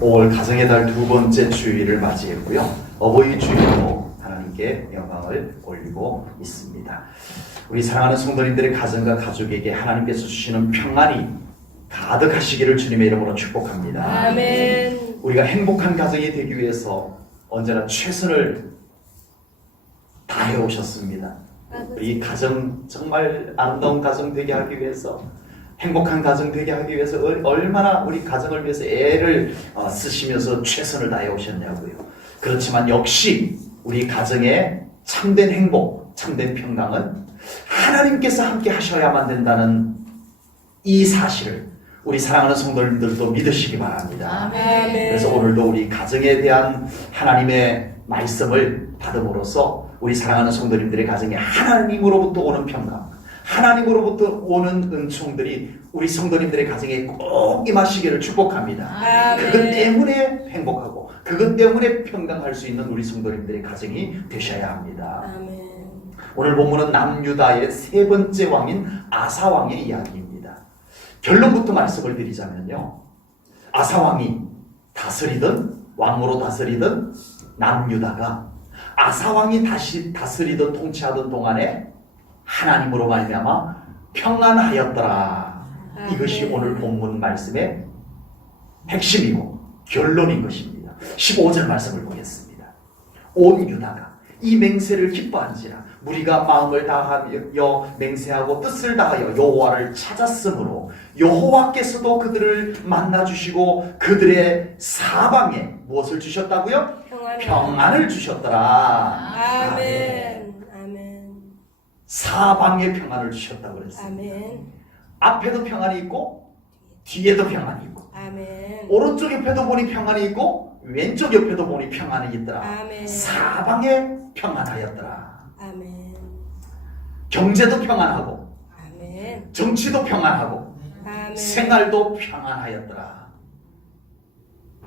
5월 가정의 달 두 번째 주일을 맞이했고요. 어버이 주일로 하나님께 영광을 올리고 있습니다. 우리 사랑하는 성도님들의 가정과 가족에게 하나님께서 주시는 평안이 가득하시기를 주님의 이름으로 축복합니다. 아멘. 우리가 행복한 가정이 되기 위해서 언제나 최선을 다해 오셨습니다. 우리 가정, 정말 아름다운 가정 되게 하기 위해서, 행복한 가정 되게 하기 위해서 얼마나 우리 가정을 위해서 애를 쓰시면서 최선을 다해 오셨냐고요. 그렇지만 역시 우리 가정의 참된 행복, 참된 평강은 하나님께서 함께 하셔야만 된다는 이 사실을 우리 사랑하는 성도님들도 믿으시기 바랍니다. 아멘. 그래서 오늘도 우리 가정에 대한 하나님의 말씀을 받음으로써 우리 사랑하는 성도님들의 가정에 하나님으로부터 오는 평강, 하나님으로부터 오는 은총들이 우리 성도님들의 가정에 꼭 임하시기를 축복합니다. 아멘. 그것 때문에 행복하고 그것 때문에 평강할 수 있는 우리 성도님들의 가정이 되셔야 합니다. 아멘. 오늘 본문은 남유다의 세 번째 왕인 아사 왕의 이야기입니다. 결론부터 말씀을 드리자면요, 아사 왕이 다스리던, 왕으로 다스리던 남유다가 아사 왕이 다시 다스리던, 통치하던 동안에 하나님으로 말미암아 평안하였더라. 이것이 오늘 본문 말씀의 핵심이고 결론인 것입니다. 15절 말씀을 보겠습니다. 온 유다가 이 맹세를 기뻐한지라 무리가 마음을 다하여 맹세하고 뜻을 다하여 여호와를 찾았으므로 여호와께서도 그들을 만나주시고 그들의 사방에 무엇을 주셨다고요? 평안을 주셨더라. 아멘. 아멘. 사방에 평안을 주셨다고 그랬습니다. 아멘. 앞에도 평안이 있고 뒤에도 평안이 있고 아멘. 오른쪽 옆에도 보니 평안이 있고 왼쪽 옆에도 보니 평안이 있더라. 아멘. 사방에 평안하였더라. 아멘. 경제도 평안하고 아멘. 정치도 평안하고 아멘. 생활도 평안하였더라.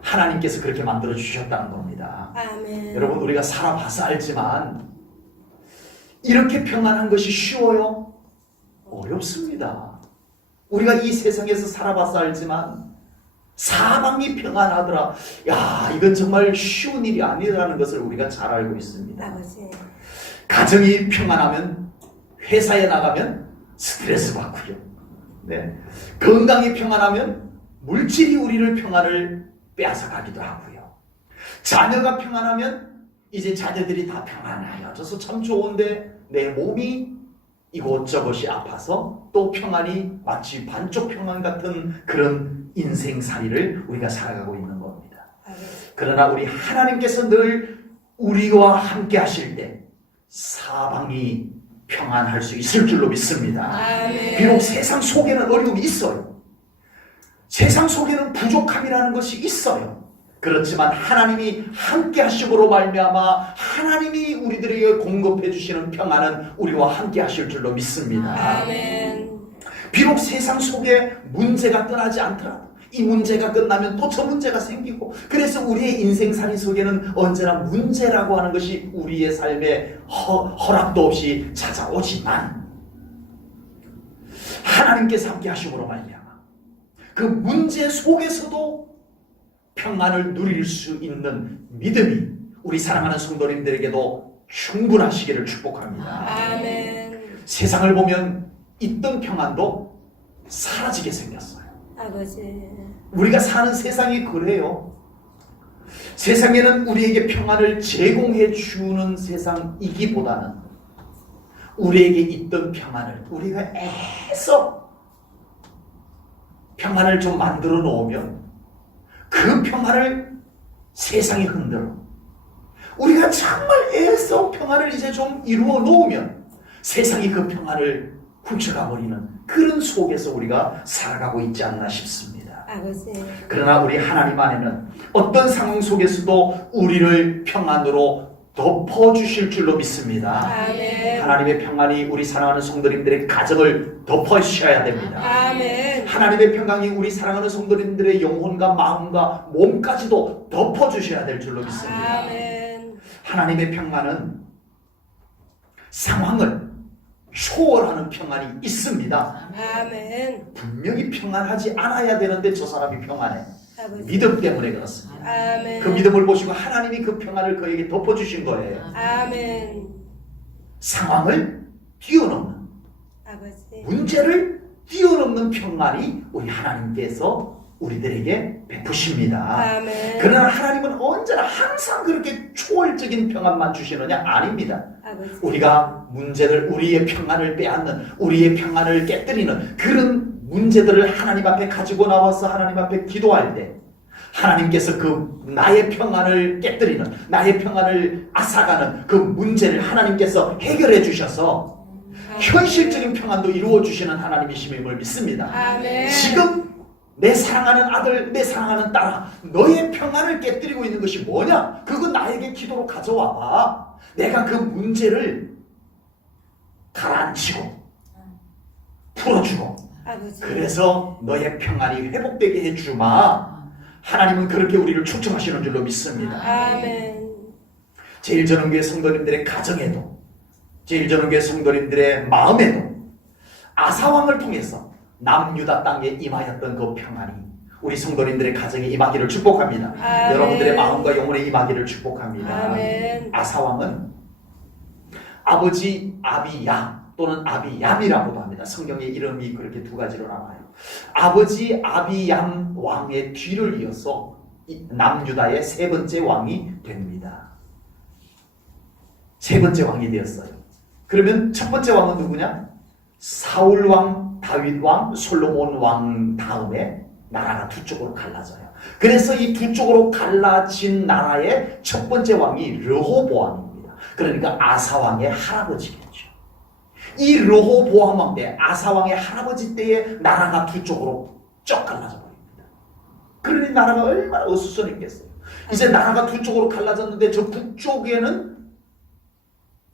하나님께서 그렇게 만들어 주셨다는 겁니다. 아멘. 여러분, 우리가 살아봐서 알지만 이렇게 평안한 것이 쉬워요? 어렵습니다. 우리가 이 세상에서 살아봐서 알지만 사방이 평안하더라. 야, 이건 정말 쉬운 일이 아니라는 것을 우리가 잘 알고 있습니다. 아버지. 가정이 평안하면 회사에 나가면 스트레스 받고요. 네. 건강이 평안하면 물질이 우리를 평안을 빼앗아 가기도 하고요. 자녀가 평안하면 이제 자녀들이 다 평안하여져서 참 좋은데 내 몸이 이곳저곳이 아파서 또 평안이 마치 반쪽 평안 같은 그런 인생살이를 우리가 살아가고 있는 겁니다. 그러나 우리 하나님께서 늘 우리와 함께 하실 때 사방이 평안할 수 있을 줄로 믿습니다. 아멘. 비록 세상 속에는 어려움이 있어요. 세상 속에는 부족함이라는 것이 있어요. 그렇지만 하나님이 함께 하심으로 말미암아 하나님이 우리들에게 공급해 주시는 평안은 우리와 함께 하실 줄로 믿습니다. 아멘. 비록 세상 속에 문제가 떠나지 않더라도 이 문제가 끝나면 또 저 문제가 생기고, 그래서 우리의 인생살이 속에는 언제나 문제라고 하는 것이 우리의 삶에 허락도 없이 찾아오지만 하나님께서 함께 하심으로 말미암아 그 문제 속에서도 평안을 누릴 수 있는 믿음이 우리 사랑하는 성도님들에게도 충분하시기를 축복합니다. 아멘. 세상을 보면 있던 평안도 사라지게 생겼어요. 아버지. 우리가 사는 세상이 그래요. 세상에는 우리에게 평안을 제공해 주는 세상이기보다는 우리에게 있던 평안을 우리가 애써 평안을 좀 만들어 놓으면 그 평안을 세상이 흔들어. 우리가 정말 애써 평안을 이제 좀 이루어 놓으면 세상이 그 평안을 훔쳐가 버리는 그런 속에서 우리가 살아가고 있지 않나 싶습니다. 아버지. 그러나 우리 하나님 안에는 어떤 상황 속에서도 우리를 평안으로 덮어주실 줄로 믿습니다. 아멘. 하나님의 평안이 우리 사랑하는 성도님들의 가정을 덮어주셔야 됩니다. 아멘. 하나님의 평강이 우리 사랑하는 성도님들의 영혼과 마음과 몸까지도 덮어주셔야 될 줄로 믿습니다. 아멘. 하나님의 평안은 상황을 초월하는 평안이 있습니다. 아멘. 분명히 평안하지 않아야 되는데 저 사람이 평안해. 아버지. 믿음 때문에 그렇습니다. 아멘. 그 믿음을 보시고 하나님이 그 평안을 그에게 덮어주신 거예요. 아멘. 상황을 뛰어넘는, 아버지. 문제를 뛰어넘는 평안이 우리 하나님께서 우리들에게 베푸십니다. 아멘. 그러나 하나님은 언제나 항상 그렇게 초월적인 평안만 주시느냐? 아닙니다. 아버지. 우리가 문제를, 우리의 평안을 빼앗는, 우리의 평안을 깨뜨리는 그런 문제들을 하나님 앞에 가지고 나와서 하나님 앞에 기도할 때 하나님께서 그 나의 평안을 깨뜨리는, 나의 평안을 앗아가는 그 문제를 하나님께서 해결해 주셔서 현실적인 평안도 이루어 주시는 하나님이심을 믿습니다. 아멘. 지금 내 사랑하는 아들, 내 사랑하는 딸아, 너의 평안을 깨뜨리고 있는 것이 뭐냐? 그건 나에게 기도로 가져와봐. 내가 그 문제를 가라앉히고 풀어주고, 아버지. 그래서 너의 평안이 회복되게 해주마. 하나님은 그렇게 우리를 초청하시는 줄로 믿습니다. 아멘. 제일전원교회 성도님들의 가정에도, 제일전원교회 성도님들의 마음에도 아사왕을 통해서 남유다 땅에 임하였던 그 평안이 우리 성도님들의 가정에 임하기를 축복합니다. 아멘. 여러분들의 마음과 영혼에 임하기를 축복합니다. 아멘. 아사왕은 아버지 아비야 또는 아비얌이라고도 합니다. 성경의 이름이 그렇게 두 가지로 나와요. 아버지 아비얌 왕의 뒤를 이어서 남유다의 세 번째 왕이 됩니다. 세 번째 왕이 되었어요. 그러면 첫 번째 왕은 누구냐? 사울 왕, 다윗 왕, 솔로몬 왕 다음에 나라가 두 쪽으로 갈라져요. 그래서 이 두 쪽으로 갈라진 나라의 첫 번째 왕이 르호보암입니다. 그러니까 아사 왕의 할아버지겠죠. 이 르호보암 왕 때, 아사 왕의 할아버지 때에 나라가 두 쪽으로 쩍 갈라져 버립니다. 그러니 나라가 얼마나 어수선했겠어요. 이제 나라가 두 쪽으로 갈라졌는데 저 북쪽에는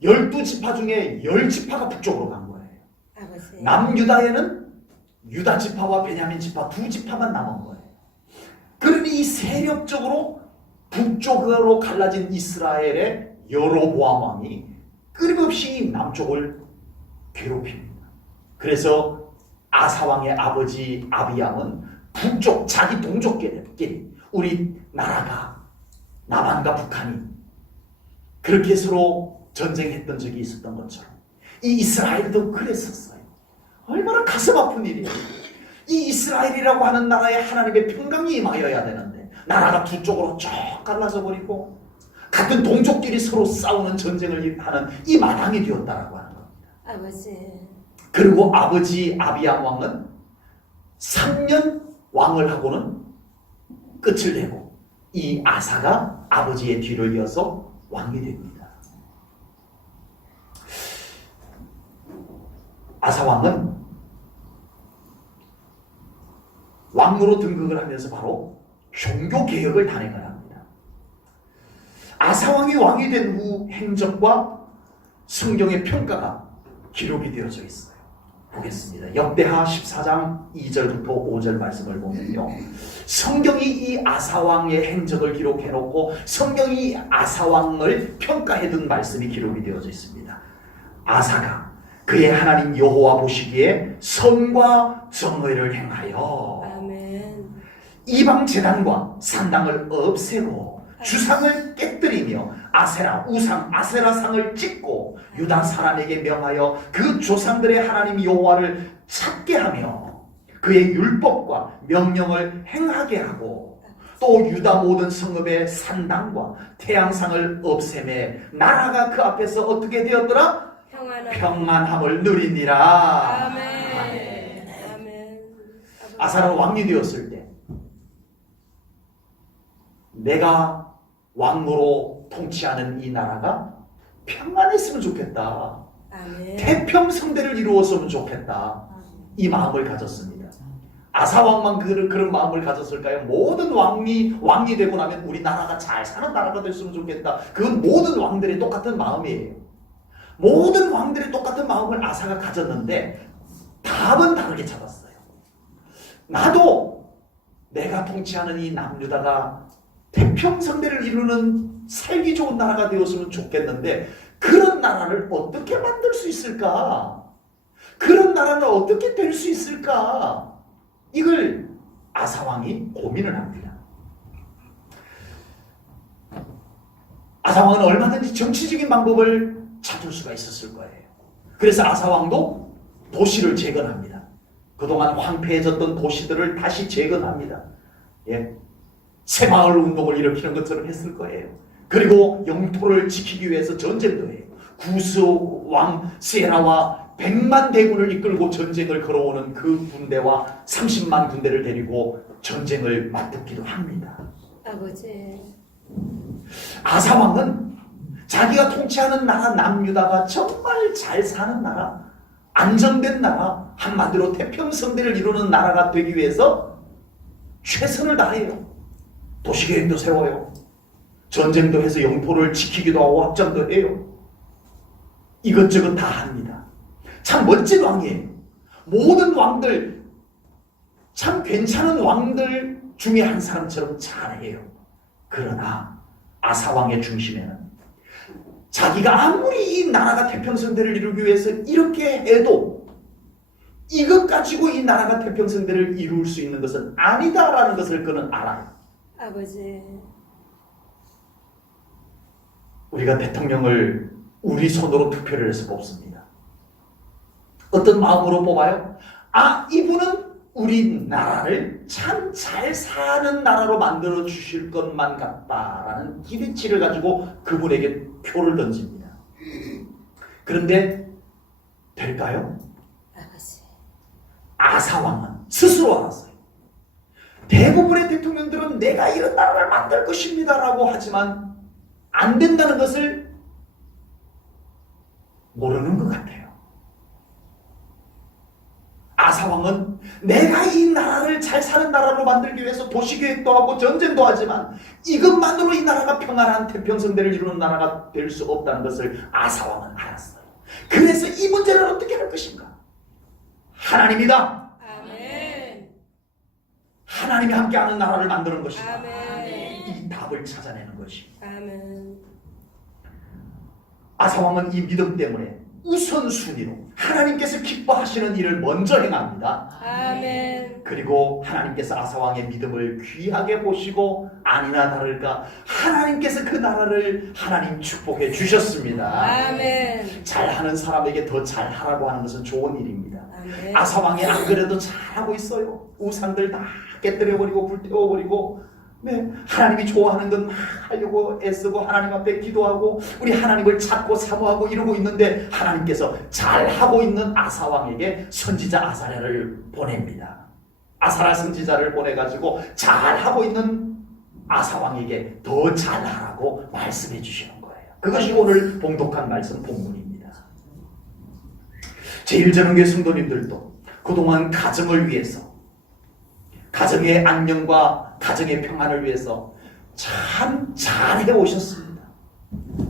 12지파 중에 10지파가 북쪽으로 간 거예요. 아버지. 남유다에는 유다 지파와 베냐민 지파 두 지파만 남은 거예요. 그러니 이 세력적으로 북쪽으로 갈라진 이스라엘의 여로보암 왕이 끊임없이 남쪽을 괴롭힙니다. 그래서 아사 왕의 아버지 아비암은 북쪽 자기 동족끼리 우리 나라가 남한과 북한이 그렇게 서로 전쟁했던 적이 있었던 것처럼 이 이스라엘도 그랬었어요. 얼마나 가슴 아픈 일이에요. 이 이스라엘이라고 하는 나라에 하나님의 평강이 임하여야 되는데 나라가 두 쪽으로 쭉 갈라져 버리고 같은 동족끼리 서로 싸우는 전쟁을 하는 이 마당이 되었다라고 하는 겁니다. 아버지. 그리고 아버지 아비암 왕은 3년 왕을 하고는 끝을 내고 이 아사가 아버지의 뒤를 이어서 왕이 됩니다. 아사 왕은 왕으로 등극을 하면서 바로 종교개혁을 단행을 합니다. 아사 왕이 왕이 된 후 행적과 성경의 평가가 기록이 되어져 있어요. 보겠습니다. 역대하 14장 2절부터 5절 말씀을 보면요. 성경이 이 아사왕의 행적을 기록해놓고 성경이 아사왕을 평가해둔 말씀이 기록이 되어져 있습니다. 아사가 그의 하나님 여호와 보시기에 선과 정의를 행하여 아멘. 이방 제단과 산당을 없애고 주상을 깨뜨리며 아세라 우상 아세라상을 찍고 유다 사람에게 명하여 그 조상들의 하나님 여호와를 찾게 하며 그의 율법과 명령을 행하게 하고 또 유다 모든 성읍의 산당과 태양상을 없애매 나라가 그 앞에서 어떻게 되었더라? 평안함을 누리니라. 아멘. 아멘. 아사는 왕이 되었을 때 내가 왕으로 통치하는 이 나라가 평안했으면 좋겠다. 아멘. 태평성대를 이루었으면 좋겠다. 이 마음을 가졌습니다. 아사왕만 그런 마음을 가졌을까요? 모든 왕이 되고 나면 우리 나라가 잘 사는 나라가 됐으면 좋겠다. 그건 모든 왕들의 똑같은 마음이에요. 모든 왕들의 똑같은 마음을 아사가 가졌는데 답은 다르게 찾았어요. 나도 내가 통치하는 이 남유다가 태평성대를 이루는 살기 좋은 나라가 되었으면 좋겠는데 그런 나라를 어떻게 만들 수 있을까? 그런 나라는 어떻게 될 수 있을까? 이걸 아사왕이 고민을 합니다. 아사왕은 얼마든지 정치적인 방법을 찾을 수가 있었을 거예요. 그래서 아사왕도 도시를 재건합니다. 그동안 황폐해졌던 도시들을 다시 재건합니다. 예. 새마을 운동을 일으키는 것처럼 했을 거예요. 그리고 영토를 지키기 위해서 전쟁도 해요. 구스 왕 세라와 100만 대군을 이끌고 전쟁을 걸어오는 그 군대와 30만 군대를 데리고 전쟁을 맞붙기도 합니다. 아버지. 아사왕은 자기가 통치하는 나라 남유다가 정말 잘 사는 나라, 안정된 나라, 한마디로 태평성대를 이루는 나라가 되기 위해서 최선을 다해요. 도시계획도 세워요. 전쟁도 해서 영토를 지키기도 하고 확장도 해요. 이것저것 다 합니다. 참 멋진 왕이에요. 모든 왕들, 참 괜찮은 왕들 중에 한 사람처럼 잘해요. 그러나 아사왕의 중심에는 자기가 아무리 이 나라가 태평성대를 이루기 위해서 이렇게 해도 이것 가지고 이 나라가 태평성대를 이룰 수 있는 것은 아니다라는 것을 그는 알아요. 아버지. 우리가 대통령을 우리 손으로 투표를 해서 뽑습니다. 어떤 마음으로 뽑아요? 아, 이분은 우리나라를 참 잘 사는 나라로 만들어 주실 것만 같다라는 기대치를 가지고 그분에게 표를 던집니다. 그런데 될까요? 아버지. 아사왕은 스스로 알았어요. 대부분의 대통령들은 내가 이런 나라를 만들 것입니다 라고 하지만 안 된다는 것을 모르는 것 같아요. 아사왕은 내가 이 나라를 잘 사는 나라로 만들기 위해서 도시계획도 하고 전쟁도 하지만 이것만으로 이 나라가 평안한 태평성대를 이루는 나라가 될 수 없다는 것을 아사왕은 알았어요. 그래서 이 문제를 어떻게 할 것인가? 하나님이다. 아멘. 하나님이 함께하는 나라를 만드는 것이다. 아멘. 이 답을 찾아내는 것입니다. 아멘. 아사왕은 이 믿음 때문에 우선순위로 하나님께서 기뻐하시는 일을 먼저 행합니다. 아멘. 그리고 하나님께서 아사왕의 믿음을 귀하게 보시고 아니나 다를까 하나님께서 그 나라를 하나님 축복해 주셨습니다. 아멘. 잘하는 사람에게 더 잘하라고 하는 것은 좋은 일입니다. 아멘. 아사왕이 안 그래도 잘하고 있어요. 우상들 다 깨뜨려버리고 불태워버리고 네, 하나님이 좋아하는 건 막 하려고 애쓰고 하나님 앞에 기도하고 우리 하나님을 찾고 사모하고 이러고 있는데 하나님께서 잘하고 있는 아사왕에게 선지자 아사랴를 보냅니다. 아사랴 선지자를 보내가지고 잘하고 있는 아사왕에게 더 잘하라고 말씀해 주시는 거예요. 그것이 오늘 봉독한 말씀 본문입니다. 제1전원교회 성도님들도 그동안 가정을 위해서 가정의 안녕과 가정의 평안을 위해서 참 잘해 오셨습니다.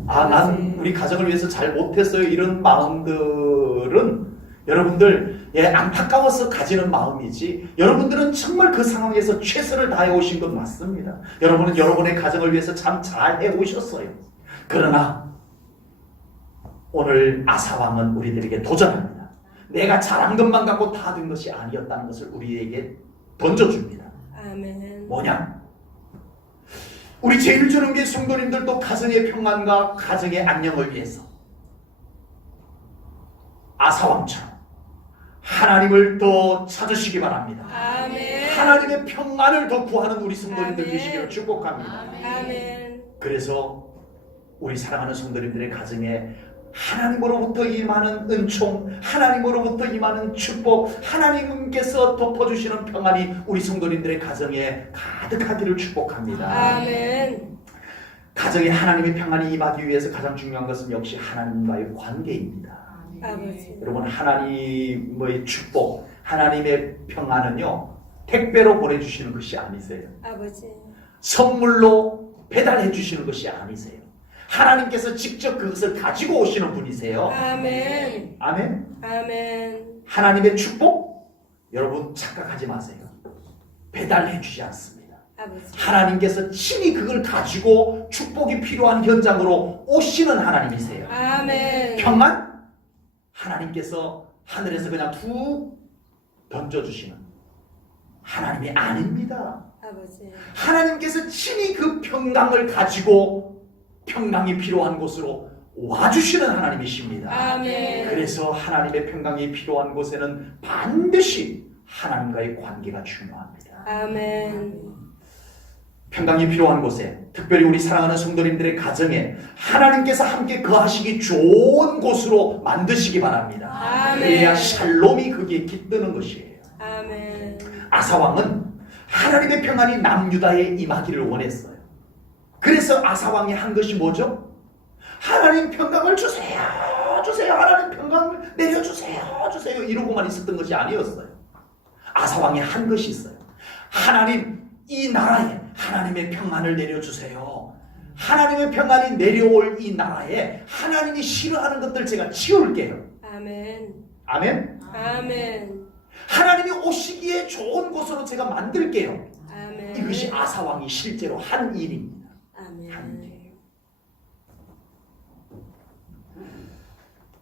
아, 난 우리 가정을 위해서 잘 못했어요. 이런 마음들은 여러분들 안타까워서 가지는 마음이지 여러분들은 정말 그 상황에서 최선을 다해 오신 것 맞습니다. 여러분은 여러분의 가정을 위해서 참 잘해 오셨어요. 그러나 오늘 아사왕은 우리들에게 도전합니다. 내가 잘한 것만 갖고 다 된 것이 아니었다는 것을 우리에게 던져줍니다. 아멘. 뭐냐? 우리 제1전원교회 성도님들도 가정의 평안과 가정의 안녕을 위해서 아사왕처럼 하나님을 더 찾으시기 바랍니다. 아멘. 하나님의 평안을 더 구하는 우리 성도님들 아멘. 되시기를 축복합니다. 아멘. 그래서 우리 사랑하는 성도님들의 가정에 하나님으로부터 임하는 은총, 하나님으로부터 임하는 축복, 하나님께서 덮어주시는 평안이 우리 성도님들의 가정에 가득하기를 축복합니다. 아멘. 가정에 하나님의 평안이 임하기 위해서 가장 중요한 것은 역시 하나님과의 관계입니다. 아버지. 여러분, 하나님의 축복, 하나님의 평안은요 택배로 보내주시는 것이 아니세요. 아버지. 선물로 배달해 주시는 것이 아니세요. 하나님께서 직접 그것을 가지고 오시는 분이세요. 아멘. 아멘. 아멘. 하나님의 축복 여러분 착각하지 마세요. 배달해 주지 않습니다. 아버지. 하나님께서 친히 그걸 가지고 축복이 필요한 현장으로 오시는 하나님이세요. 아멘. 평안 하나님께서 하늘에서 그냥 툭 던져주시는 하나님이 아닙니다. 아버지. 하나님께서 친히 그 평강을 가지고 평강이 필요한 곳으로 와주시는 하나님이십니다. 아멘. 그래서 하나님의 평강이 필요한 곳에는 반드시 하나님과의 관계가 중요합니다. 아멘. 평강이 필요한 곳에, 특별히 우리 사랑하는 성도님들의 가정에 하나님께서 함께 거하시기 좋은 곳으로 만드시기 바랍니다. 아멘. 그래야 샬롬이 거기에 깃드는 것이에요. 아멘. 아사왕은 하나님의 평안이 남유다에 임하기를 원했어요. 그래서 아사왕이 한 것이 뭐죠? 하나님 평강을 주세요, 주세요, 하나님 평강을 내려주세요, 주세요, 이러고만 있었던 것이 아니었어요. 아사왕이 한 것이 있어요. 하나님, 이 나라에 하나님의 평안을 내려주세요. 하나님의 평안이 내려올 이 나라에 하나님이 싫어하는 것들 제가 치울게요. 아멘. 아멘. 아멘. 하나님이 오시기에 좋은 곳으로 제가 만들게요. 아멘. 이것이 아사왕이 실제로 한 일입니다. 아멘.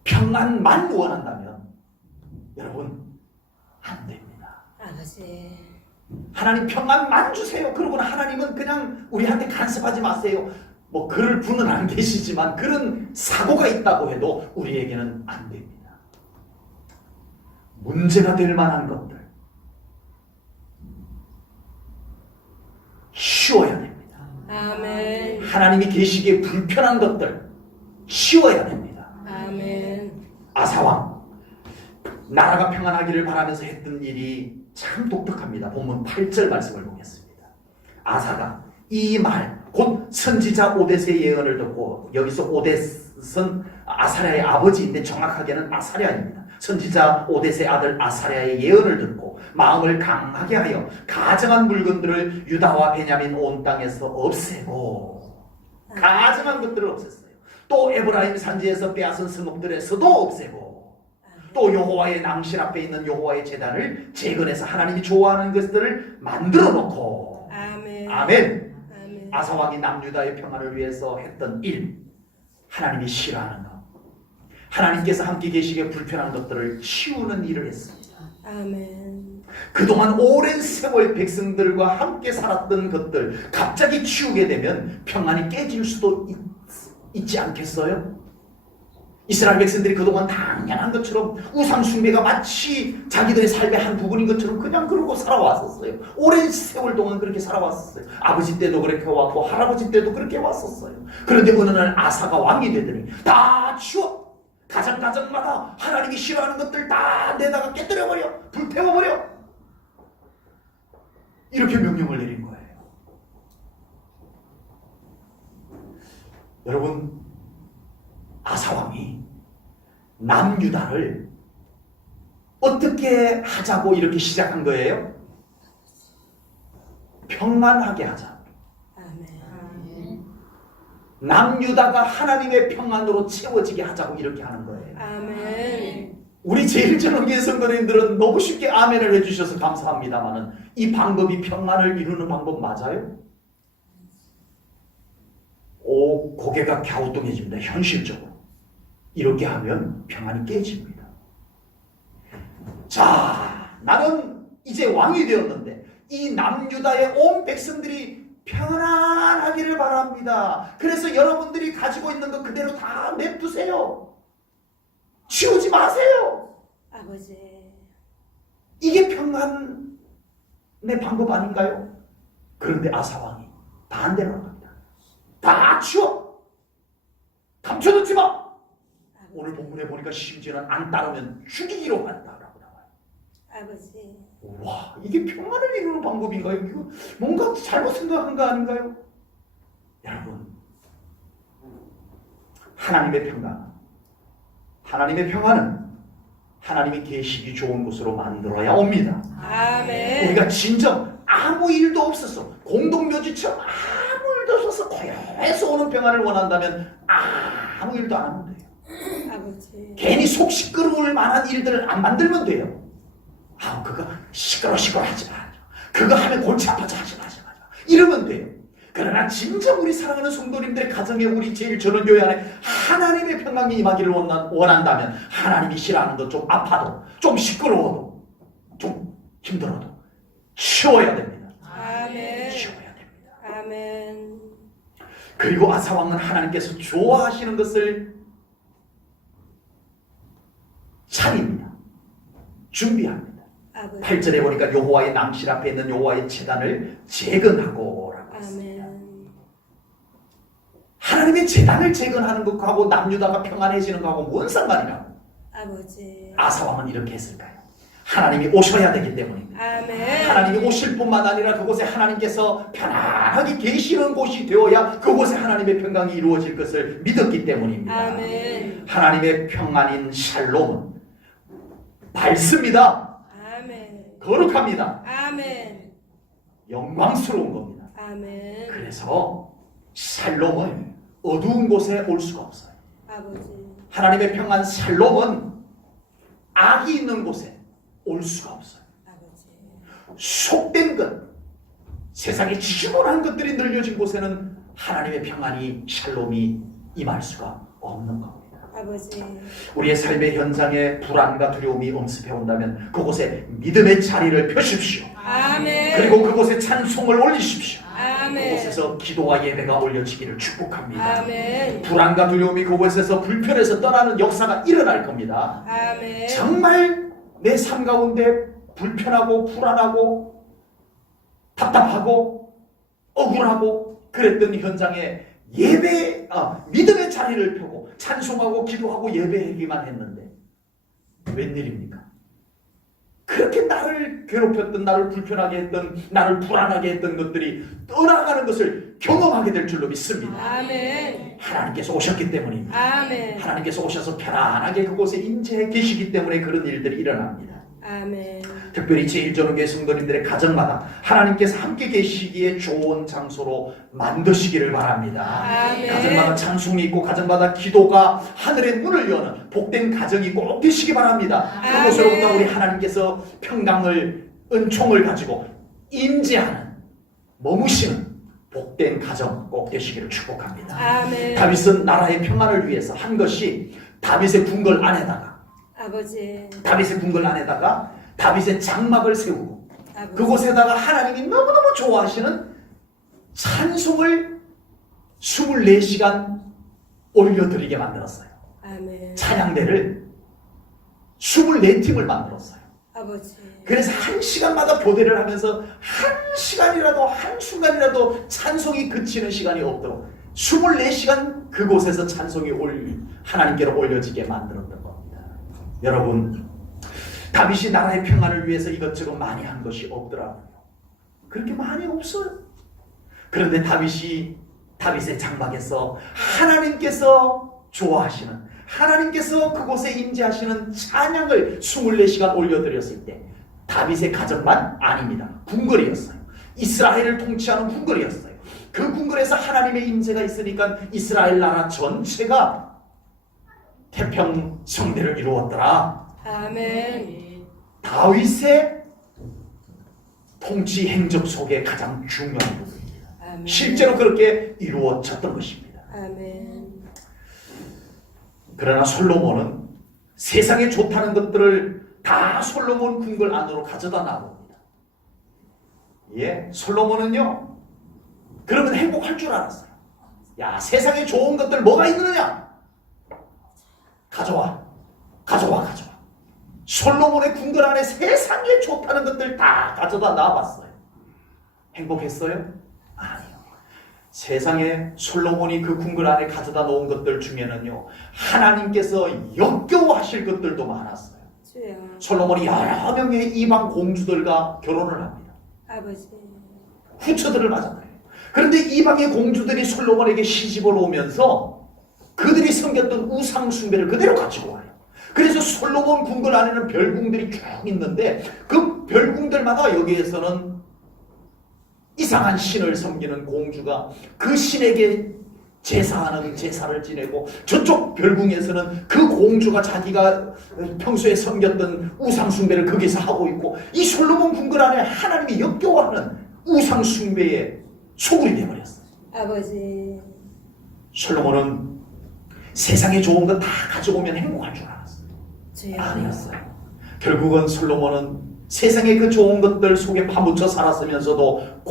평안만 원한다면 여러분 안 됩니다. 아버지. 하나님 평안만 주세요. 그러고는 하나님은 그냥 우리한테 간섭하지 마세요. 뭐 그럴 분은 안 계시지만 그런 사고가 있다고 해도 우리에게는 안 됩니다. 문제가 될 만한 것들 쉬워야 됩니다. 아멘. 하나님이 계시기에 불편한 것들 쉬워야 됩니다. 아멘. 아사왕 나라가 평안하기를 바라면서 했던 일이 참 독특합니다. 본문 8절 말씀을 보겠습니다. 아사가 이 말 곧 선지자 오뎃의 예언을 듣고, 여기서 오뎃은 아사랴의 아버지인데 정확하게는 아사랴입니다. 선지자 오뎃의 아들 아사랴의 예언을 듣고 마음을 강하게 하여 가증한 물건들을 유다와 베냐민 온 땅에서 없애고, 가증한 것들을 없앴어요. 또 에브라임 산지에서 빼앗은 성읍들에서도 없애고, 또 여호와의 낭실 앞에 있는 여호와의 제단을 재건해서 하나님이 좋아하는 것들을 만들어 놓고. 아멘. 아멘. 아멘. 아사왕이 남유다의 평안을 위해서 했던 일, 하나님이 싫어하는 것, 하나님께서 함께 계시기에 불편한 것들을 치우는 일을 했습니다. 아멘. 그동안 오랜 세월 백성들과 함께 살았던 것들 갑자기 치우게 되면 평안이 깨질 수도 있지 않겠어요? 이스라엘 백성들이 그동안 당연한 것처럼 우상 숭배가 마치 자기들의 삶의 한 부분인 것처럼 그냥 그러고 살아왔었어요. 오랜 세월 동안 그렇게 살아왔었어요. 아버지 때도 그렇게 왔고 할아버지 때도 그렇게 왔었어요. 그런데 어느 날 아사가 왕이 되더니 다 치워! 가정마다 하나님이 싫어하는 것들 다 내다가 깨뜨려버려! 불태워버려! 이렇게 명령을 내린 거예요. 여러분, 아사왕이 남유다를 어떻게 하자고 이렇게 시작한 거예요? 평안하게 하자. 아멘. 남유다가 하나님의 평안으로 채워지게 하자고 이렇게 하는 거예요. 아멘. 우리 제일전원교회 성도님들은 너무 쉽게 아멘을 해주셔서 감사합니다만은 이 방법이 평안을 이루는 방법 맞아요? 고개가 갸우뚱해집니다. 현실적으로. 이렇게 하면 평안이 깨집니다. 자, 나는 이제 왕이 되었는데 이 남유다의 온 백성들이 평안하기를 바랍니다. 그래서 여러분들이 가지고 있는 것 그대로 다 냅두세요. 치우지 마세요. 아버지. 이게 평안의 방법 아닌가요? 그런데 아사왕이 반대로 합니다. 다 치워. 감춰놓지 마. 오늘 본문에 보니까 심지어는 안 따르면 죽이기로 한다라고 나와요. 아버지. 와, 이게 평안을 이루는 방법인가요? 이거 뭔가 잘못 생각한 거 아닌가요? 여러분, 하나님의 평안은 하나님이 계시기 좋은 곳으로 만들어야 옵니다. 아멘. 우리가 진정 아무 일도 없어서 공동묘지처럼 아무 일도 없어서 고요해서 오는 평안을 원한다면 아무 일도 안 하면 돼요. 아버지. 괜히 속 시끄러울 만한 일들을 안 만들면 돼요. 그거 시끄러워 하지 마. 그거 하면 골치 아파서 하지 마. 이러면 돼요. 그러나 진정 우리 사랑하는 성도님들의 가정에 우리 제일전원교회 안에 하나님의 평강이 임하기를 원한다면 하나님이 싫어하는 것 좀 아파도 좀 시끄러워도 좀 힘들어도 치워야 됩니다. 아멘. 치워야 됩니다. 아멘. 그리고 아사 왕은 하나님께서 좋아하시는 것을 차립니다. 준비합니다. 아버지. 8절에 보니까 여호와의 낭실 앞에 있는 여호와의 제단을 재건하고 라고 했습니다. 아멘. 하나님의 제단을 재건하는 것하고 남유다가 평안해지는 것하고 뭔 상관이냐고. 아버지. 아사 왕은 이렇게 했을까요? 하나님이 오셔야 되기 때문입니다. 아멘. 하나님이 오실 뿐만 아니라 그곳에 하나님께서 편안하게 계시는 곳이 되어야 그곳에 하나님의 평강이 이루어질 것을 믿었기 때문입니다. 아멘. 하나님의 평안인 샬롬은 밝습니다. 아멘. 거룩합니다. 아멘. 영광스러운 겁니다. 아멘. 그래서 샬롬은 어두운 곳에 올 수가 없어요. 아버지. 하나님의 평안 샬롬은 악이 있는 곳에 올 수가 없어요. 아버지. 속된 것, 세상에 지저분한 것들이 늘려진 곳에는 하나님의 평안이 샬롬이 임할 수가 없는 겁니다. 아버지. 우리의 삶의 현장에 불안과 두려움이 엄습해 온다면 그곳에 믿음의 자리를 펴십시오. 아멘. 그리고 그곳에 찬송을 올리십시오. 아멘. 그곳에서 기도와 예배가 올려지기를 축복합니다. 아멘. 불안과 두려움이 그곳에서 불편해서 떠나는 역사가 일어날 겁니다. 아멘. 정말 내 삶 가운데 불편하고 불안하고 답답하고 억울하고 그랬던 현장에 믿음의 자리를 펴고 찬송하고 기도하고 예배하기만 했는데 웬일입니까? 그렇게 나를 괴롭혔던, 나를 불편하게 했던, 나를 불안하게 했던 것들이 떠나가는 것을 경험하게 될 줄로 믿습니다. 아멘. 하나님께서 오셨기 때문입니다. 아멘. 하나님께서 오셔서 편안하게 그곳에 임재해 계시기 때문에 그런 일들이 일어납니다. 아멘. 특별히 제1전후교회 성도님들의 가정마다 하나님께서 함께 계시기에 좋은 장소로 만드시기를 바랍니다. 아멘. 가정마다 찬송이 있고 가정마다 기도가 하늘의 문을 여는 복된 가정이 꼭 되시기 바랍니다. 그곳으로부터 아멘. 우리 하나님께서 평강을 은총을 가지고 임재하는 머무시는 복된 가정 꼭 되시기를 축복합니다. 아멘. 다윗은 나라의 평안을 위해서 한 것이 다윗의 궁궐 안에다가 아버지. 다윗의 궁궐 안에다가 다윗의 장막을 세우고 아버지. 그곳에다가 하나님이 너무너무 좋아하시는 찬송을 24시간 올려드리게 만들었어요. 아멘. 찬양대를 24팀을 만들었어요. 아버지. 그래서 한 시간마다 교대를 하면서 한 시간이라도 한순간이라도 찬송이 그치는 시간이 없도록 24시간 그곳에서 찬송이 하나님께로 올려지게 만들었던 겁니다. 여러분, 다윗이 나라의 평안을 위해서 이것저것 많이 한 것이 없더라고요. 그렇게 많이 없어요. 그런데 다윗의 장막에서 하나님께서 좋아하시는, 하나님께서 그곳에 임재하시는 찬양을 24시간 올려드렸을 때 다윗의 가정만 아닙니다. 궁궐이었어요. 이스라엘을 통치하는 궁궐이었어요. 그 궁궐에서 하나님의 임재가 있으니까 이스라엘 나라 전체가 태평성대를 이루었더라. 아멘. 다윗의 통치 행적 속에 가장 중요한 부분입니다. 아멘. 실제로 그렇게 이루어졌던 것입니다. 아멘. 그러나 솔로몬은 세상에 좋다는 것들을 다 솔로몬 궁궐 안으로 가져다 놔봅니다. 예, 솔로몬은요, 그러면 행복할 줄 알았어요. 야, 세상에 좋은 것들 뭐가 있느냐? 가져와. 솔로몬의 궁궐 안에 세상에 좋다는 것들 다 가져다 놔봤어요. 행복했어요? 아니요. 세상에 솔로몬이 그 궁궐 안에 가져다 놓은 것들 중에는요, 하나님께서 역겨워하실 것들도 많았어요. 주여. 솔로몬이 여러 명의 이방 공주들과 결혼을 합니다. 아버지. 후처들을 맞았어요. 그런데 이방의 공주들이 솔로몬에게 시집을 오면서 그들이 섬겼던 우상 숭배를 그대로 가지고 와요. 그래서 솔로몬 궁궐 안에는 별궁들이 쭉 있는데 그 별궁들마다 여기에서는 이상한 신을 섬기는 공주가 그 신에게 제사하는 제사를 지내고, 저쪽 별궁에서는 그 공주가 자기가 평소에 섬겼던 우상 숭배를 거기서 하고 있고, 이 솔로몬 궁궐 안에 하나님이 역겨워하는 우상 숭배에 소굴이 되어버렸어요. 아버지. 솔로몬은 세상에 좋은 거 다 가져오면 행복할 줄 알았어요. 주여. 아니었어요. 결국은 솔로몬은 세상의 그 좋은 것들 속에 파묻혀 살았으면서도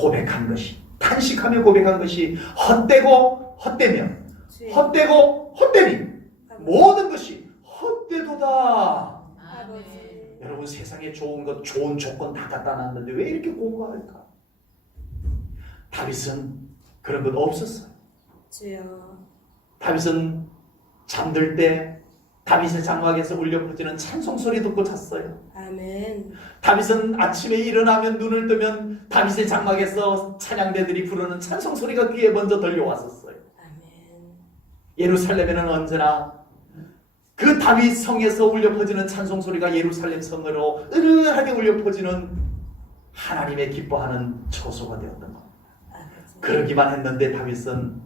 탄식하며 고백한 것이 헛되고 헛되면 주여. 헛되고 헛되니 아버지. 모든 것이 헛되도다. 아버지. 여러분 세상에 좋은 것 좋은 조건 다 갖다 놨는데 왜 이렇게 공부할까? 다윗은 그런 것 없었어요. 주여. 다윗은 잠들 때 다윗의 장막에서 울려 퍼지는 찬송 소리 듣고 잤어요. 아멘. 다윗은 아침에 일어나면 눈을 뜨면 다윗의 장막에서 찬양대들이 부르는 찬송 소리가 귀에 먼저 들려왔었어요. 아멘. 예루살렘에는 언제나 그 다윗 성에서 울려 퍼지는 찬송 소리가 예루살렘 성으로 은은하게 울려 퍼지는 하나님의 기뻐하는 처소가 되었던 겁니다. 아버지. 그러기만 했는데 다윗은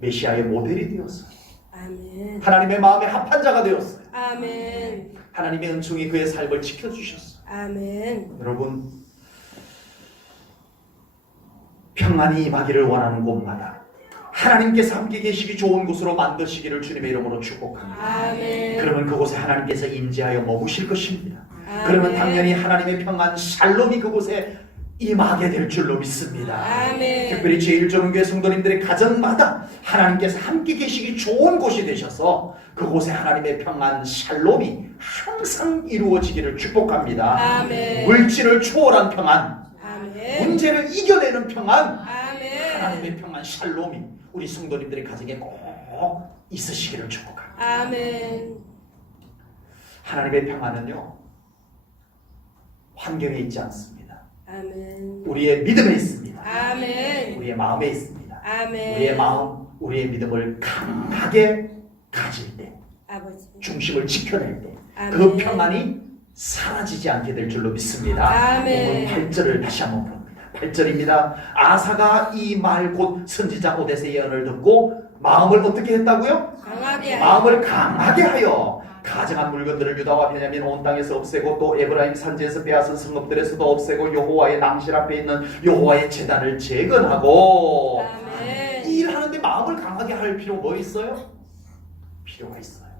메시아의 모델이 되었어요. 아멘. 하나님의 마음에 합한 자가 되었어요. 아멘. 하나님의 은총이 그의 삶을 지켜주셨어요. 아멘. 여러분 평안이 임하기를 원하는 곳마다 하나님께서 함께 계시기 좋은 곳으로 만드시기를 주님의 이름으로 축복합니다. 아멘. 그러면 그곳에 하나님께서 임재하여 머무실 것입니다. 아멘. 그러면 당연히 하나님의 평안 샬롬이 그곳에 임하게 될 줄로 믿습니다. 아멘. 특별히 제1조는교회 성도님들의 가정마다 하나님께서 함께 계시기 좋은 곳이 되셔서 그곳에 하나님의 평안 샬롬이 항상 이루어지기를 축복합니다. 아멘. 물질을 초월한 평안, 아멘. 문제를 이겨내는 평안, 아멘. 하나님의 평안 샬롬이 우리 성도님들의 가정에 꼭 있으시기를 축복합니다. 아멘. 하나님의 평안은요 환경에 있지 않습니다. 아멘. 우리의 믿음에 있습니다. 아멘. 우리의 마음에 있습니다. 아멘. 우리의 마음, 우리의 믿음을 강하게 가질 때, 아버지. 중심을 지켜낼 때, 아멘. 그 평안이 사라지지 않게 될 줄로 믿습니다. 아멘. 8절을 다시 한번 봅니다. 8절입니다. 아사가 이 말 곧 선지자 오뎃의 예언을 듣고 마음을 어떻게 했다고요? 강하게 마음을 강하게 하여 가증한 물건들을 유다와 베냐민 온 땅에서 없애고 또 에브라임 산지에서 빼앗은 성읍들에서도 없애고 여호와의 낭실 앞에 있는 여호와의 제단을 재건하고 아멘. 이 일하는데 마음을 강하게 할 필요 뭐 있어요? 필요가 있어요.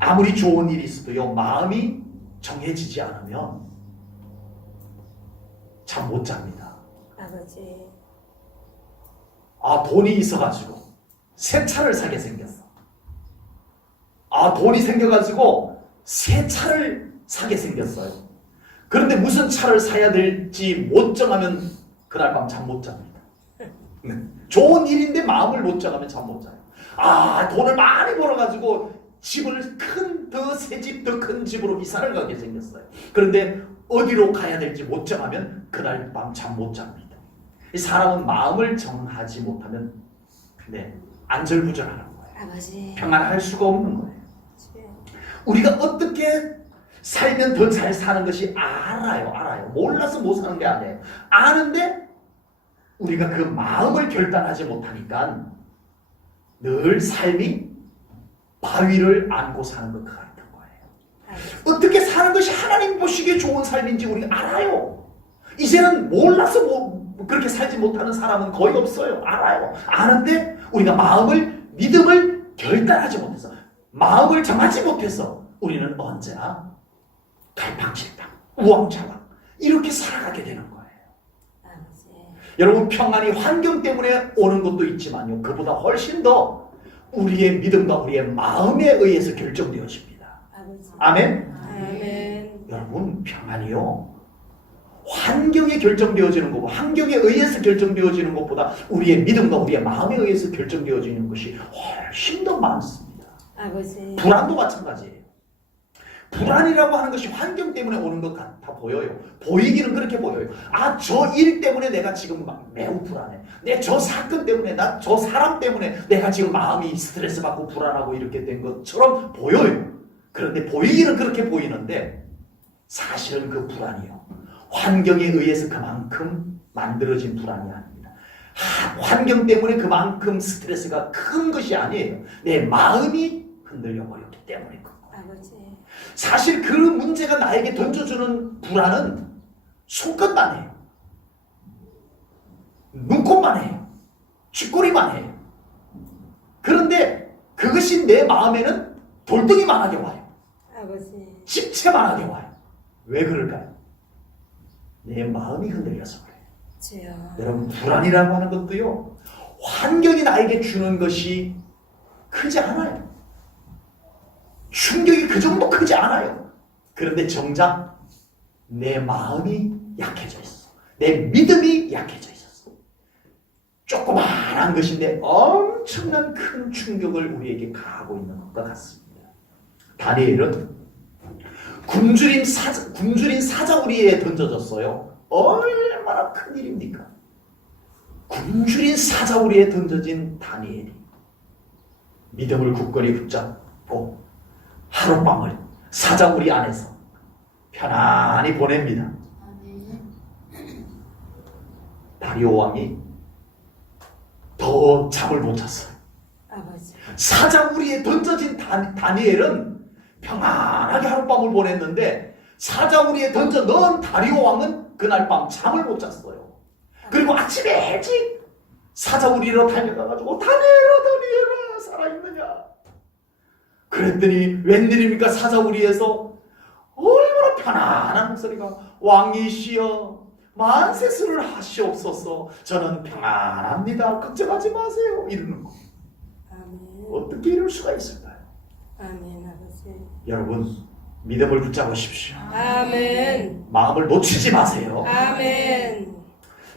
아무리 좋은 일이 있어도요 마음이 정해지지 않으면 잠 못 잡니다. 아버지. 아 돈이 있어가지고 새 차를 사게 생겼어. 아 돈이 생겨가지고 새 차를 사게 생겼어요. 그런데 무슨 차를 사야 될지 못 정하면 그날 밤 잠 못 잡니다. 좋은 일인데 마음을 못 정하면 잠 못 자요. 아 돈을 많이 벌어가지고 집을 더 새 집 더 큰 집으로 이사를 가게 생겼어요. 그런데 어디로 가야 될지 못 정하면 그날 밤 잠 못 잡니다. 이 사람은 마음을 정하지 못하면 안절부절하는 거예요. 아버지. 평안할 수가 없는 거예요. 주여. 우리가 어떻게 살면 더 잘 사는 것이 알아요. 몰라서 못 사는 게 아니에요. 아는데 우리가 그 마음을 결단하지 못하니까 늘 삶이 바위를 안고 사는 것 같은 거예요. 아버지. 어떻게 사는 것이 하나님 보시기에 좋은 삶인지 우리가 알아요. 이제는 몰라서 그렇게 살지 못하는 사람은 거의 없어요. 알아요. 아는데 우리가 믿음을 결단하지 못해서 마음을 정하지 못해서 우리는 언제나 갈팡질팡, 우왕좌왕 이렇게 살아가게 되는 거예요. 아버지. 여러분 평안이 환경 때문에 오는 것도 있지만요. 그보다 훨씬 더 우리의 믿음과 우리의 마음에 의해서 결정되어집니다. 아버지. 아멘? 아멘. 여러분 평안이요. 환경에 결정되어지는 것보다 환경에 의해서 결정되어지는 것보다 우리의 믿음과 우리의 마음에 의해서 결정되어지는 것이 훨씬 더 많습니다. 아버지. 불안도 마찬가지예요. 불안이라고 하는 것이 환경 때문에 오는 것 같아 보여요. 보이기는 그렇게 보여요. 아, 저 일 때문에 내가 지금 매우 불안해. 저 사건 때문에, 저 사람 때문에 내가 지금 마음이 스트레스 받고 불안하고 이렇게 된 것처럼 보여요. 그런데 보이기는 그렇게 보이는데 사실은 그 불안이요. 환경에 의해서 그만큼 만들어진 불안이 아닙니다. 환경 때문에 그만큼 스트레스가 큰 것이 아니에요. 내 마음이 흔들려 버렸기 때문에 큰 거예요. 아버지. 사실 그 문제가 나에게 던져주는 불안은 손끝만 해요. 눈곱만 해요. 쥐꼬리만 해요. 그런데 그것이 내 마음에는 돌덩이만하게 와요. 아버지. 집채만하게 와요. 왜 그럴까요? 내 마음이 흔들려서 그래요. 주여. 여러분 불안이라고 하는 것도요 환경이 나에게 주는 것이 크지 않아요. 충격이 그 정도 크지 않아요. 그런데 정작 내 마음이 약해져 있어. 내 믿음이 약해져 있었어. 조그마한 것인데 엄청난 큰 충격을 우리에게 가하고 있는 것과 같습니다. 다니엘은 굶주린 사자우리에 던져졌어요. 얼마나 큰 일입니까? 굶주린 사자우리에 던져진 다니엘이 믿음을 굳건히 붙잡고 하룻밤을 사자우리 안에서 편안히 보냅니다. 다리오 왕이 더 잠을 못 잤어요. 아버지. 사자우리에 던져진 다니엘은 평안하게 하룻밤을 보냈는데 사자우리에 던져 넣은 다리오 왕은 그날 밤 잠을 못 잤어요. 그리고 아침에 일찍 사자우리로 달려가가지고 다니엘아 살아있느냐? 그랬더니 웬일입니까? 사자우리에서 얼마나 편안한 목소리가 왕이시여 만세스를 하시옵소서 저는 평안합니다. 걱정하지 마세요. 이러는 거. 아멘. 어떻게 이럴 수가 있을까요? 아멘 아버지. 여러분 믿음을 붙잡으십시오. 아멘. 마음을 놓치지 마세요. 아멘.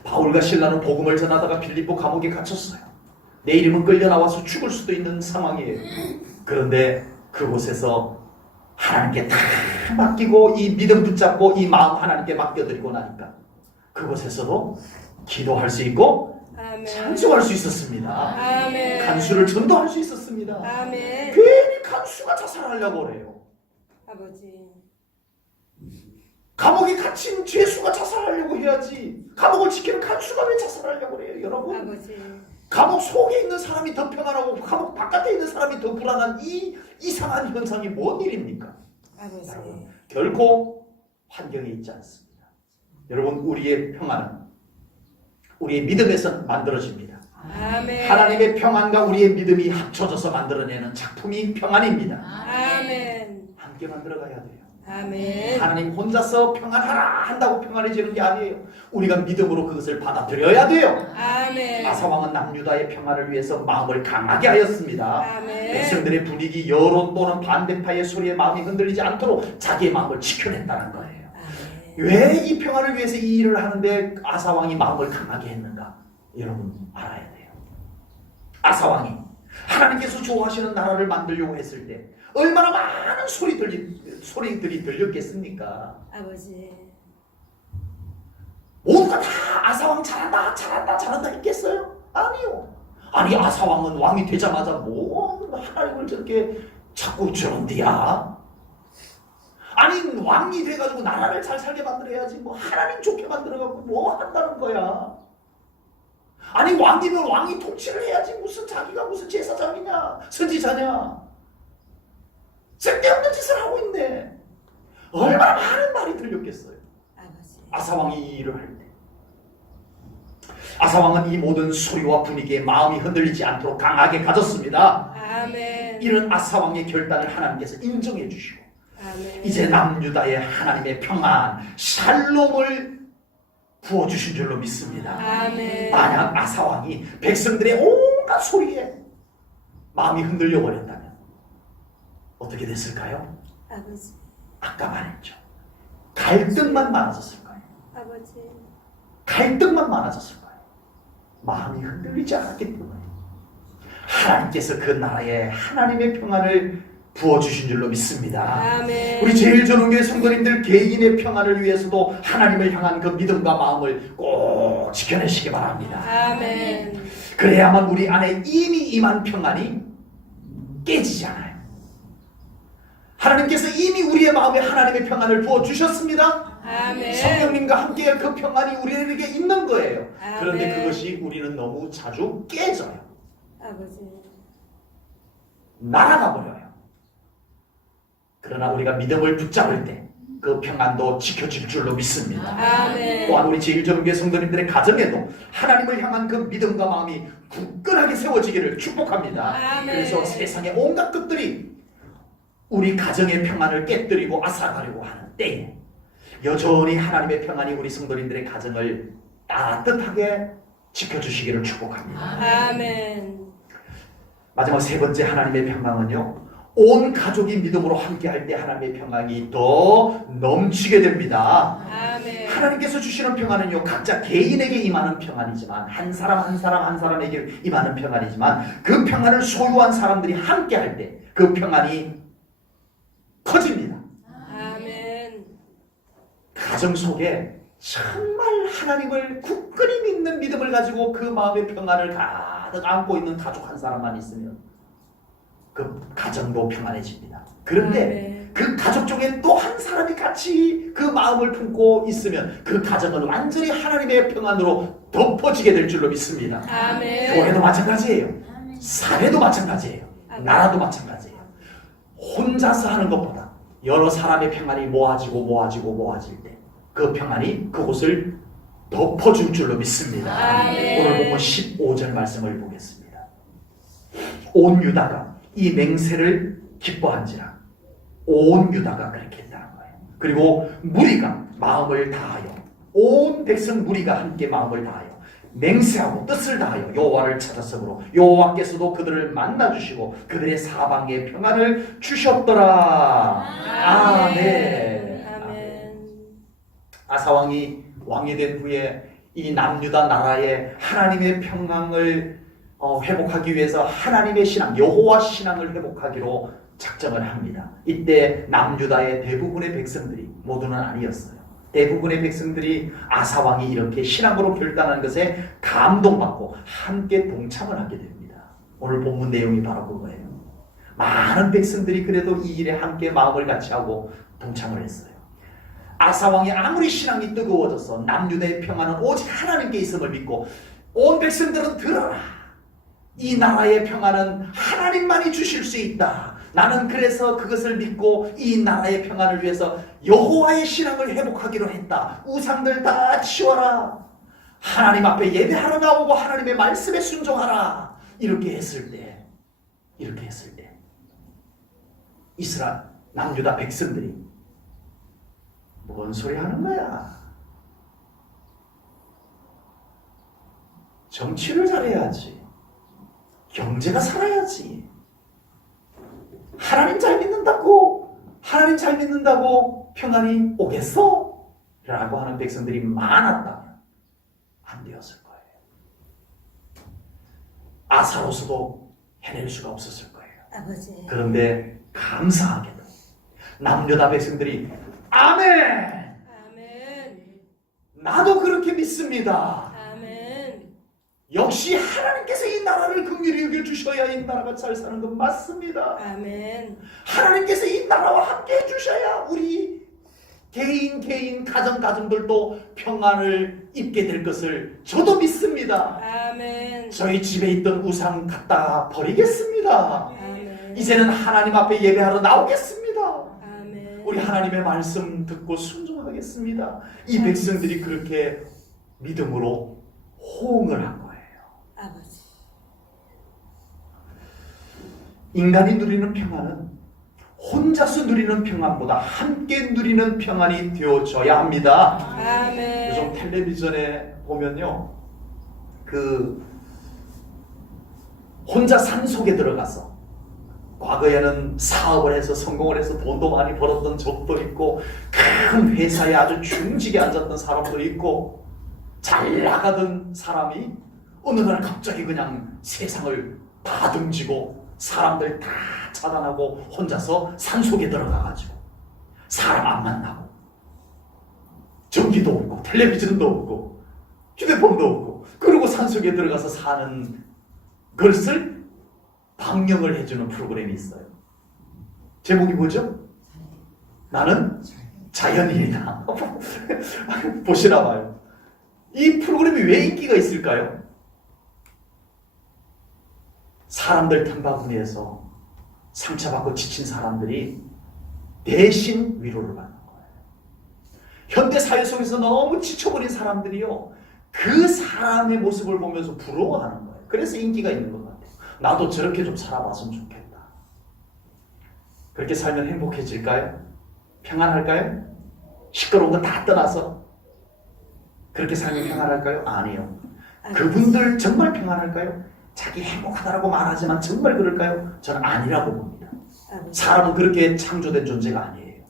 바울과 실라는 복음을 전하다가 빌립보 감옥에 갇혔어요. 내일이면 끌려 나와서 죽을 수도 있는 상황이에요. 그런데 그곳에서 하나님께 다 맡기고 이 믿음 붙잡고 이 마음 하나님께 맡겨드리고 나니까 그곳에서도 기도할 수 있고 아멘. 찬송할 수 있었습니다. 아멘. 간수를 전도할 수 있었습니다. 아멘. 괜히 간수가 자살하려고 그래요. 아버지. 감옥에 갇힌 죄수가 자살하려고 해야지 감옥을 지키는 간수가 왜 자살하려고 그래요? 여러분 아버지. 감옥 속에 있는 사람이 더 평안하고 감옥 바깥에 있는 사람이 더 불안한 이 이상한 현상이 뭔 일입니까? 아버지. 결코 환경에 있지 않습니다. 여러분 우리의 평안은 우리의 믿음에서 만들어집니다. 아멘. 하나님의 평안과 우리의 믿음이 합쳐져서 만들어내는 작품이 평안입니다. 아멘. 함께 만들어가야 돼요. 아멘. 하나님 혼자서 평안하라 한다고 평안해지는 게 아니에요. 우리가 믿음으로 그것을 받아들여야 돼요. 아멘. 아사왕은 남유다의 평안을 위해서 마음을 강하게 하였습니다. 아멘. 백성들의 분위기, 여론 또는 반대파의 소리에 마음이 흔들리지 않도록 자기의 마음을 지켜냈다는 거예요. 아멘. 왜 이 평안을 위해서 이 일을 하는데 아사왕이 마음을 강하게 했는가? 여러분 알아야 돼요. 아사왕이 하나님께서 좋아하시는 나라를 만들려고 했을 때 얼마나 많은 소리들이 들렸겠습니까? 아버지. 모두가 다 아사왕 잘한다 했겠어요? 아니요. 아니 아사왕은 왕이 되자마자 뭐 하나님을 저렇게 자꾸 저런데야. 아니 왕이 돼가지고 나라를 잘 살게 만들어야지 뭐 하나님 좋게 만들어갖고 뭐 한다는 거야. 아니 왕이면 왕이 통치를 해야지 무슨 자기가 무슨 제사장이냐 선지자냐. 쓸데없는 짓을 하고 있네. 얼마나 많은 말이 들렸겠어요. 아버지. 아사왕이 이 일을 할 때 아사왕은 이 모든 소리와 분위기에 마음이 흔들리지 않도록 강하게 가졌습니다. 아멘. 이런 아사왕의 결단을 하나님께서 인정해 주시고 아멘. 이제 남유다의 하나님의 평안 샬롬을 부어주신 줄로 믿습니다. 아멘. 만약 아사왕이 백성들의 온갖 소리에 마음이 흔들려 버렸다면 어떻게 됐을까요? 아버지. 아까 말했죠. 갈등만 많아졌을 거예요. 아버지. 갈등만 많아졌을 거예요. 마음이 흔들리지 않았기 때문에 하나님께서 그 나라에 하나님의 평안을 부어주신 줄로 믿습니다. 아멘. 우리 제일전원교회 성도님들 개인의 평안을 위해서도 하나님을 향한 그 믿음과 마음을 꼭 지켜내시기 바랍니다. 아멘. 그래야만 우리 안에 이미 임한 평안이 깨지지 않아요. 하나님께서 이미 우리의 마음에 하나님의 평안을 부어주셨습니다. 아멘. 성령님과 함께 그 평안이 우리에게 있는 거예요. 아멘. 그런데 그것이 우리는 너무 자주 깨져요. 아버지. 날아가 버려요. 그러나 우리가 믿음을 붙잡을 때 그 평안도 지켜질 줄로 믿습니다. 아멘. 또한 우리 제일전교회 성도님들의 가정에도 하나님을 향한 그 믿음과 마음이 굳건하게 세워지기를 축복합니다. 아멘. 그래서 세상의 온갖 것들이 우리 가정의 평안을 깨뜨리고 앗아가려고 하는 때에 여전히 하나님의 평안이 우리 성도님들의 가정을 따뜻하게 지켜주시기를 축복합니다. 아멘. 마지막 세 번째 하나님의 평강은요, 온 가족이 믿음으로 함께할 때 하나님의 평강이 더 넘치게 됩니다. 아멘. 하나님께서 주시는 평안은요, 각자 개인에게 임하는 평안이지만, 한 사람 한 사람 한 사람에게 임하는 평안이지만, 그 평안을 소유한 사람들이 함께할 때 그 평안이 커집니다. 아멘. 가정 속에 정말 하나님을 굳건히 믿는 믿음을 가지고 그 마음의 평안을 가득 안고 있는 가족 한 사람만 있으면 그 가정도 평안해집니다. 그런데 아멘. 그 가족 중에 또 한 사람이 같이 그 마음을 품고 있으면 그 가정은 완전히 하나님의 평안으로 덮어지게 될 줄로 믿습니다. 아멘. 교회도 마찬가지예요. 사회도 마찬가지예요. 나라도 마찬가지예요. 혼자서 하는 것보다 여러 사람의 평안이 모아질 때 그 평안이 그곳을 덮어줄 줄로 믿습니다. 아멘. 오늘 본문 15절 말씀을 보겠습니다. 온 유다가 이 맹세를 기뻐한지라. 온 유다가 그렇게 했다는 거예요. 그리고 무리가 마음을 다하여, 온 백성 무리가 함께 마음을 다하여 맹세하고 뜻을 다하여 여호와를 찾았으므로 여호와께서도 그들을 만나주시고 그들의 사방에 평안을 주셨더라. 아멘. 아멘. 아사왕이 왕이 된 후에 이 남유다 나라에 하나님의 평강을 회복하기 위해서 하나님의 신앙, 여호와 신앙을 회복하기로 작정을 합니다. 이때 남유다의 대부분의 백성들이, 모두는 아니었어요, 대부분의 백성들이 아사왕이 이렇게 신앙으로 결단한 것에 감동받고 함께 동참을 하게 됩니다. 오늘 본문 내용이 바로 그거예요. 많은 백성들이 그래도 이 일에 함께 마음을 같이 하고 동참을 했어요. 아사왕이 아무리 신앙이 뜨거워져서 남유다의 평안은 오직 하나님께 있음을 믿고, 온 백성들은 들어라, 이 나라의 평안은 하나님만이 주실 수 있다, 나는 그래서 그것을 믿고 이 나라의 평안을 위해서 여호와의 신앙을 회복하기로 했다, 우상들 다 치워라, 하나님 앞에 예배하러 나오고 하나님의 말씀에 순종하라, 이렇게 했을 때 이스라엘 남유다 백성들이 뭔 소리 하는 거야? 정치를 잘해야지, 경제가 살아야지, 하나님 잘 믿는다고 평안이 오겠어? 라고 하는 백성들이 많았다면 안 되었을 거예요. 아사로서도 해낼 수가 없었을 거예요. 아버지. 그런데 감사하게도 남유다 백성들이 아멘! 아멘. 나도 그렇게 믿습니다. 아멘. 역시 하나님께서 이 나라를 긍휼히 여겨주셔야 이 나라가 잘 사는 건 맞습니다. 아멘. 하나님께서 이 나라와 함께 해주셔야 우리 개인 가정들도 평안을 입게 될 것을 저도 믿습니다. 아멘. 저희 집에 있던 우상 갖다 버리겠습니다. 아멘. 이제는 하나님 앞에 예배하러 나오겠습니다. 아멘. 우리 하나님의 말씀 듣고 순종하겠습니다. 이 백성들이 그렇게 믿음으로 호응을 한 거예요. 아버지. 인간이 누리는 평안은 혼자서 누리는 평안보다 함께 누리는 평안이 되어져야 합니다. 아멘. 요즘 텔레비전에 보면요, 혼자 산속에 들어가서 과거에는 사업을 해서 성공을 해서 돈도 많이 벌었던 적도 있고, 큰 회사에 아주 중직에 앉았던 사람도 있고, 잘 나가던 사람이 어느 날 갑자기 그냥 세상을 다 등지고 사람들 다 차단하고 혼자서 산속에 들어가가지고 사람 안 만나고 전기도 없고 텔레비전도 없고 휴대폰도 없고, 그리고 산속에 들어가서 사는 것을 방영을 해주는 프로그램이 있어요. 제목이 뭐죠? 나는 자연인이다. 보시나 봐요. 이 프로그램이 왜 인기가 있을까요? 사람들 틈바구니에서 상처받고 지친 사람들이 대신 위로를 받는 거예요. 현대 사회 속에서 너무 지쳐버린 사람들이요, 그 사람의 모습을 보면서 부러워하는 거예요. 그래서 인기가 있는 것 같아요. 나도 저렇게 좀 살아봤으면 좋겠다. 그렇게 살면 행복해질까요? 평안할까요? 시끄러운 거 다 떠나서 그렇게 살면 평안할까요? 아니요. 그분들 정말 평안할까요? 자기 행복하다라고 말하지만 정말 그럴까요? 저는 아니라고 봅니다. 아버지. 사람은 그렇게 창조된 존재가 아니에요.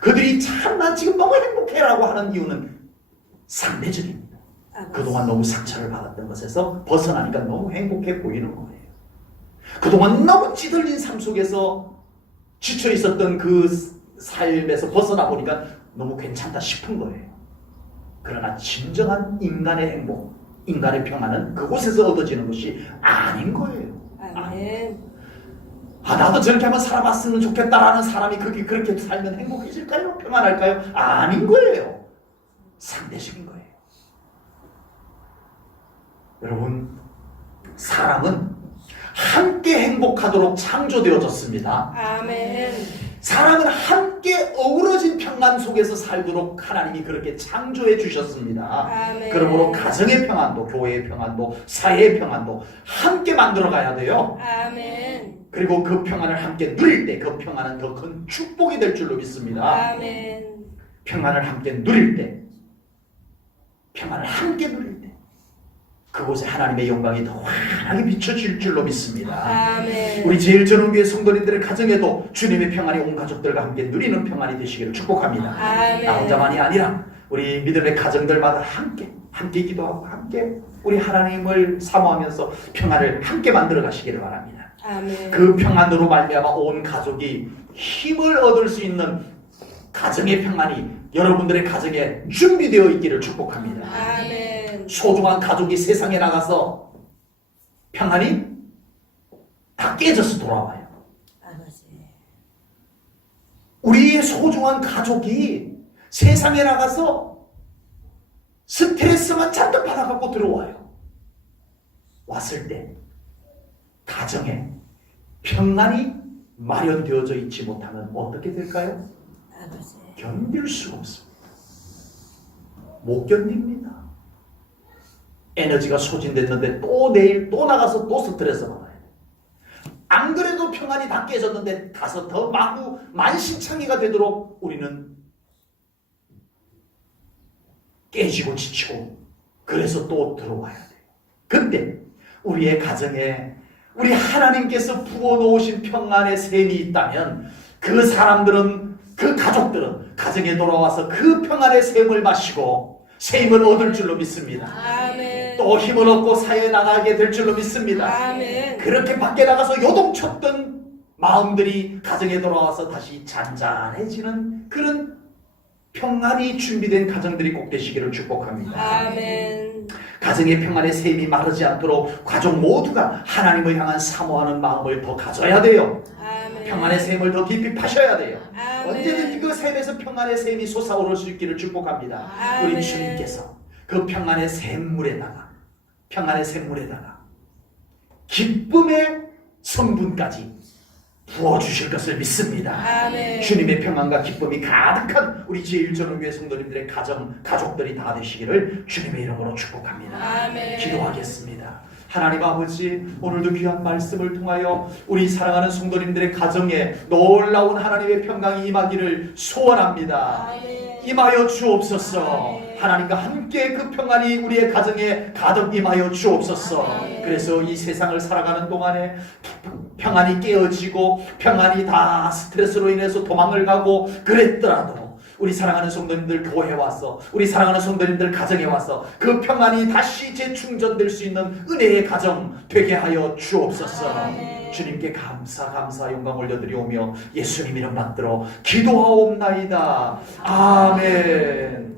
그들이 참 난 지금 너무 행복해라고 하는 이유는 상대적입니다. 아버지. 그동안 너무 상처를 받았던 것에서 벗어나니까 너무 행복해 보이는 거예요. 그동안 너무 찌들린 삶 속에서 지쳐 있었던 그 삶에서 벗어나 보니까 너무 괜찮다 싶은 거예요. 그러나 진정한 인간의 행복, 인간의 평안은 그곳에서 얻어지는 것이 아닌 거예요. 아멘. 나도 저렇게 한번 살아봤으면 좋겠다라는 사람이 그렇게 살면 행복해질까요? 평안할까요? 아닌 거예요. 상대적인 거예요. 여러분, 사람은 함께 행복하도록 창조되어졌습니다. 아멘. 사람은 함께 어우러진 평안 속에서 살도록 하나님이 그렇게 창조해 주셨습니다. 아멘. 그러므로 가정의 평안도, 교회의 평안도, 사회의 평안도 함께 만들어 가야 돼요. 아멘. 그리고 그 평안을 함께 누릴 때 그 평안은 더 큰 축복이 될 줄로 믿습니다. 아멘. 평안을 함께 누릴 때, 평안을 함께 누릴 때 그곳에 하나님의 영광이 더 환하게 비춰질 줄로 믿습니다. 아멘. 우리 제일전원교회 성도님들의 가정에도 주님의 평안이 온 가족들과 함께 누리는 평안이 되시기를 축복합니다. 아멘. 나 혼자만이 아니라 우리 믿음의 가정들마다 함께 기도하고 함께 우리 하나님을 사모하면서 평안을 함께 만들어 가시기를 바랍니다. 아멘. 그 평안으로 말미암아 온 가족이 힘을 얻을 수 있는 가정의 평안이 여러분들의 가정에 준비되어 있기를 축복합니다. 아멘. 소중한 가족이 세상에 나가서 평안이 다 깨져서 돌아와요. 아버지. 우리의 소중한 가족이 세상에 나가서 스트레스만 잔뜩 받아갖고 들어와요. 왔을 때 가정에 평안이 마련되어져 있지 못하면 어떻게 될까요? 아버지. 견딜 수가 없습니다. 못 견딥니다. 에너지가 소진됐는데 또 내일 또 나가서 또 스트레스 받아요. 안 그래도 평안이 다 깨졌는데 가서 더 마구 만신창이가 되도록 우리는 깨지고 지치고 그래서 또 들어와야 돼요. 그때 우리의 가정에 우리 하나님께서 부어놓으신 평안의 샘이 있다면 그 사람들은 그 가족들은 가정에 돌아와서 그 평안의 샘을 마시고 샘을 얻을 줄로 믿습니다. 아멘. 또 힘을 얻고 사회에 나가게 될 줄로 믿습니다. 아멘. 그렇게 밖에 나가서 요동쳤던 마음들이 가정에 돌아와서 다시 잔잔해지는 그런 평안이 준비된 가정들이 꼭 되시기를 축복합니다. 아멘. 가정의 평안의 샘이 마르지 않도록 가족 모두가 하나님을 향한 사모하는 마음을 더 가져야 돼요. 아멘. 평안의 샘을 더 깊이 파셔야 돼요. 아멘. 언제든지 그 샘에서 평안의 샘이 솟아오를 수 있기를 축복합니다. 아멘. 우리 주님께서 그 평안의 샘물에다가 기쁨의 성분까지 부어주실 것을 믿습니다. 아멘. 주님의 평안과 기쁨이 가득한 우리 제1전원교회 성도님들의 가족들이 다 되시기를 주님의 이름으로 축복합니다. 아멘. 기도하겠습니다. 하나님 아버지, 오늘도 귀한 말씀을 통하여 우리 사랑하는 성도님들의 가정에 놀라운 하나님의 평강이 임하기를 소원합니다. 아멘. 임하여 주옵소서. 아멘. 하나님과 함께 그 평안이 우리의 가정에 가득 임하여 주옵소서. 아멘. 그래서 이 세상을 살아가는 동안에 평안이 깨어지고 평안이 다 스트레스로 인해서 도망을 가고 그랬더라도 우리 사랑하는 성도님들 교회에 와서 우리 사랑하는 성도님들 가정에 와서 그 평안이 다시 재충전될 수 있는 은혜의 가정 되게 하여 주옵소서. 아멘. 주님께 감사 영광 올려드리오며 예수님 이름 받들어 기도하옵나이다. 아멘.